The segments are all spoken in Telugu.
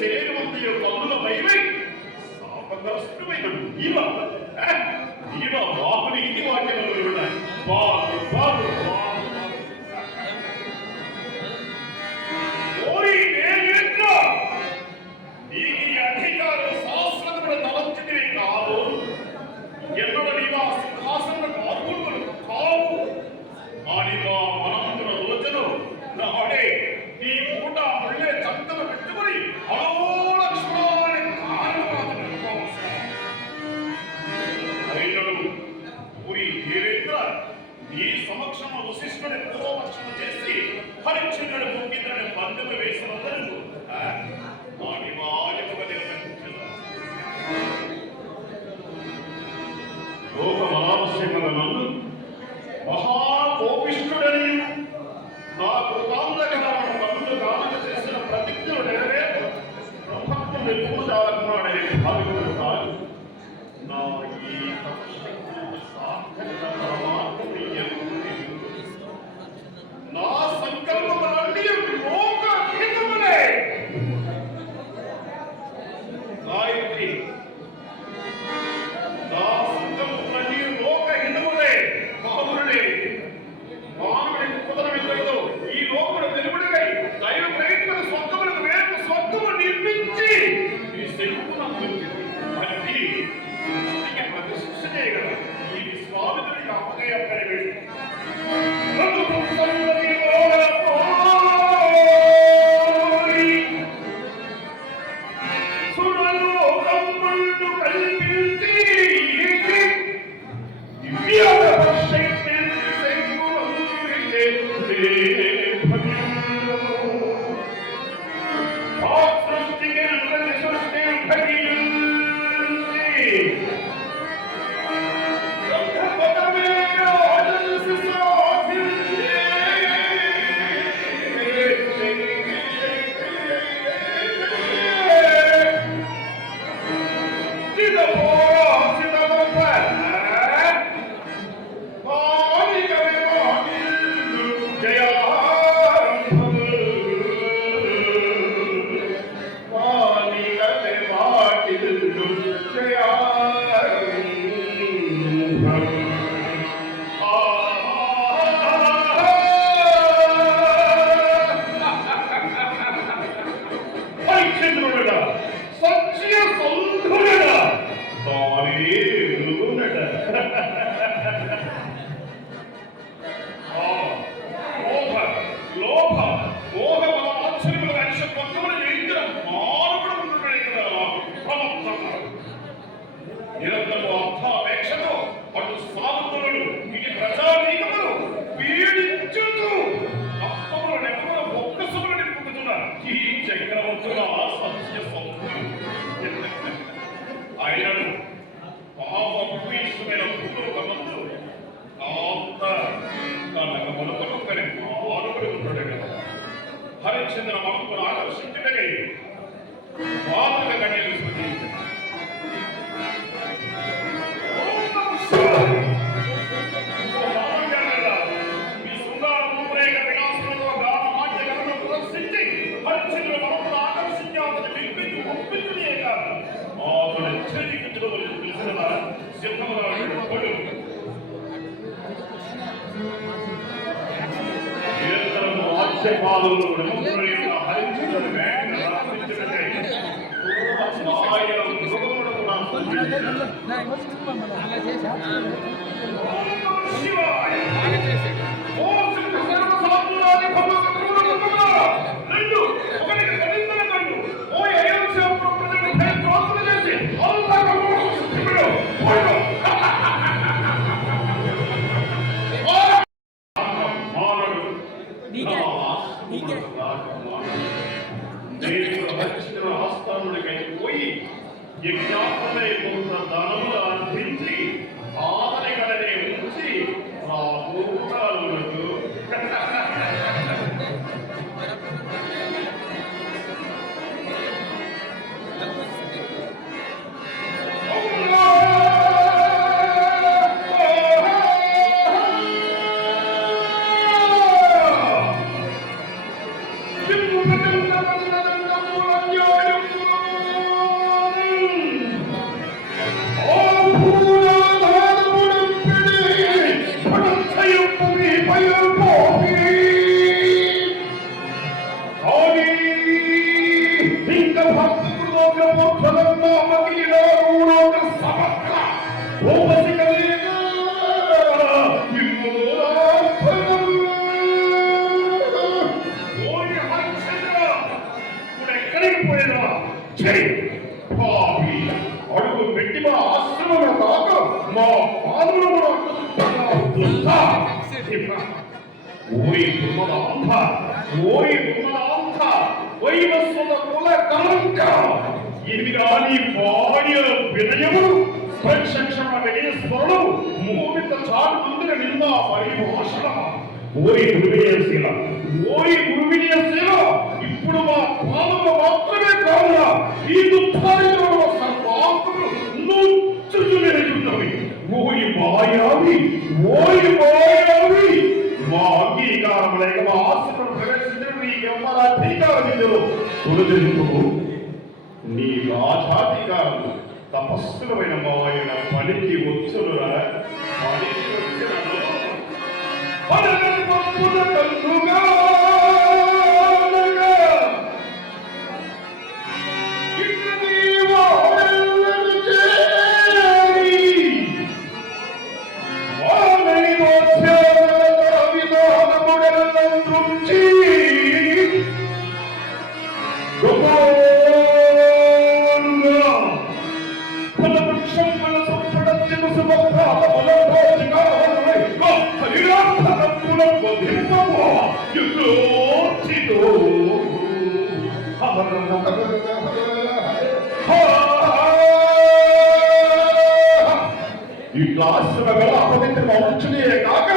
శరీరమంతయు కన్నుల భయమై శాపగ్రస్తుమైన జీవ జీవ బాపుని ఇది వాక్యం ఉన్నాయి de puta நட்சத்திரம் அவனுக்கு ஒரு ஆள் வருஷம் கிட்ட கிடையாது பாபுல கண்ணில் சொல்லி పాదములు అలా చేశా ఓయి కులాంక ఓయి వస్తున్న కుల కలంక ఇవి రాని బాణ్య వినయములు ప్రత్యక్షణ వినయ స్మరణు మోహిత చాలు ముందర నిన్న పరిభాషణ ఓయి గురువినయశీల ఓయి గురువినయశీల ఇప్పుడు మా పాలన మాత్రమే కావునా ఈ దుఃఖాలలో సర్వాంగులు నువ్వు ఓయి మాయావి ఓయి মূলত ఆశ్రమగల అపవిత్ర వంచునే కాక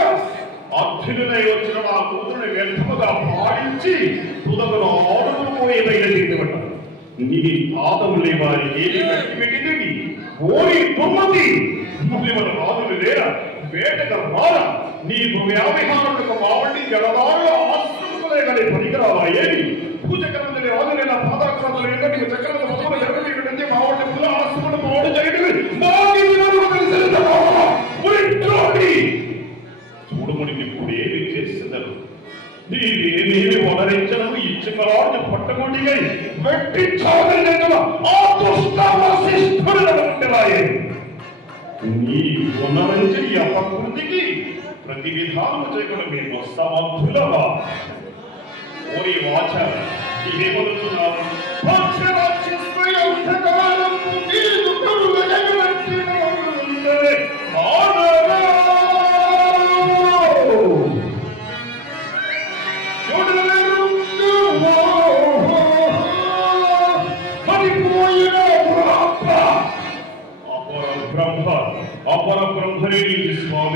అర్థులనై వచ్చిన మా కూతురుని వ్యర్థముగా పాడించి పుదకులు ఆడుకులు పోయే బయట తిట్టుకుంటారు నీ పాదములే వారి ఏమి కట్టి పెట్టింది ఓరి తుమ్మతి నువ్వు మన రాజులు లేరా వేటక రారా నీకు వ్యాభిహారులకు మావండి జలదారుల ఆశ్రమలే కానీ పనికిరావా ఏమి పూజ కరందులే రాజులైన పాదక్రమందులు ఎన్నటికి చక్రములు నీవేమేమి వనరించడం ఇచ్చుకలాడు పట్టగొండిగై వెట్టి చావగలిగిన ఆ దుష్ట వశిష్ఠుడు ఉండరాయే నీ వనరించి ఈ అపకృతికి ప్రతి విధానం చేయగల మేము సమర్థులవా ఓరి వాచ ఇదేమనుకున్నావు పక్షరాక్షసుల యుద్ధకాలం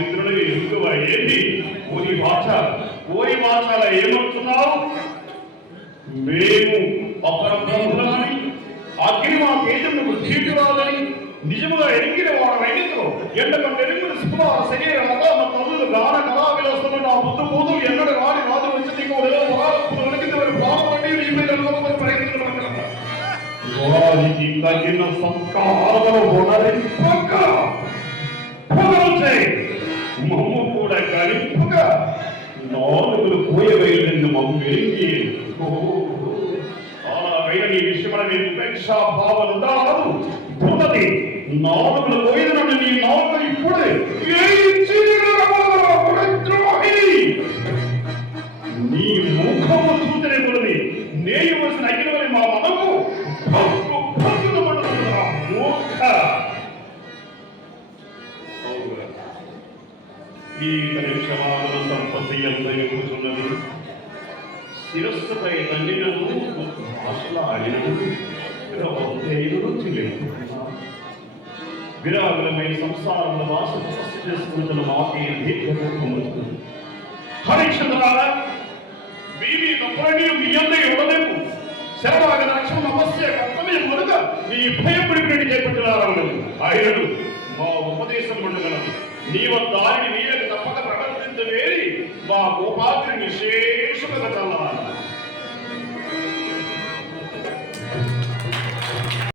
మిత్రుడివి హిందువ ఏంటి ఓరి భాష ఓరి భాషలో ఏమంటున్నావు మేము అపరబ్రహ్మలని అగ్ని మా తేజముకు చీటురాలని నిజముగా ఎరిగిన వాడు రైతులు ఎండకంటే ఎరుగుడు శివ శరీర మత తల్లులు గాన కళా విలాసమైన ఆ బుద్ధ బోధులు ఎన్నడూ రాని రాజు వచ్చి నీకు ప్రయత్నం తగిన సంస్కారములు పెరిగి అయిన నీ విషయమైన నీ ఉపేక్ష భావన ఉండాలను పోతుంది నాలుగులు పోయినట్టు నీ నాలుగు ఇప్పుడే నీ శిరస్సుపై నన్నినము అసలాడినము రౌదేయుడు తెలియదు విరాగులమై సంసారంలో వాసన చేసుకుంటున్న మాకే దీర్ఘముఖము హరిశ్చంద్రారా మీవి నొప్పడియు మీ అందే ఇవ్వలేము శరవాగ లక్ష్మ నమస్య కర్తమే మనుక నీ భయపడిపోయి చేపట్టినారాము ఆయనడు మా ఉపదేశం ఉండగలదు నీవ దారిని మీరే తప్పక ప్రకటన ಅಂತ ಹೇಳಿ ಬಾ ಗೋಪಾತ್ರಿ ವಿಶೇಷ ಕಥೆ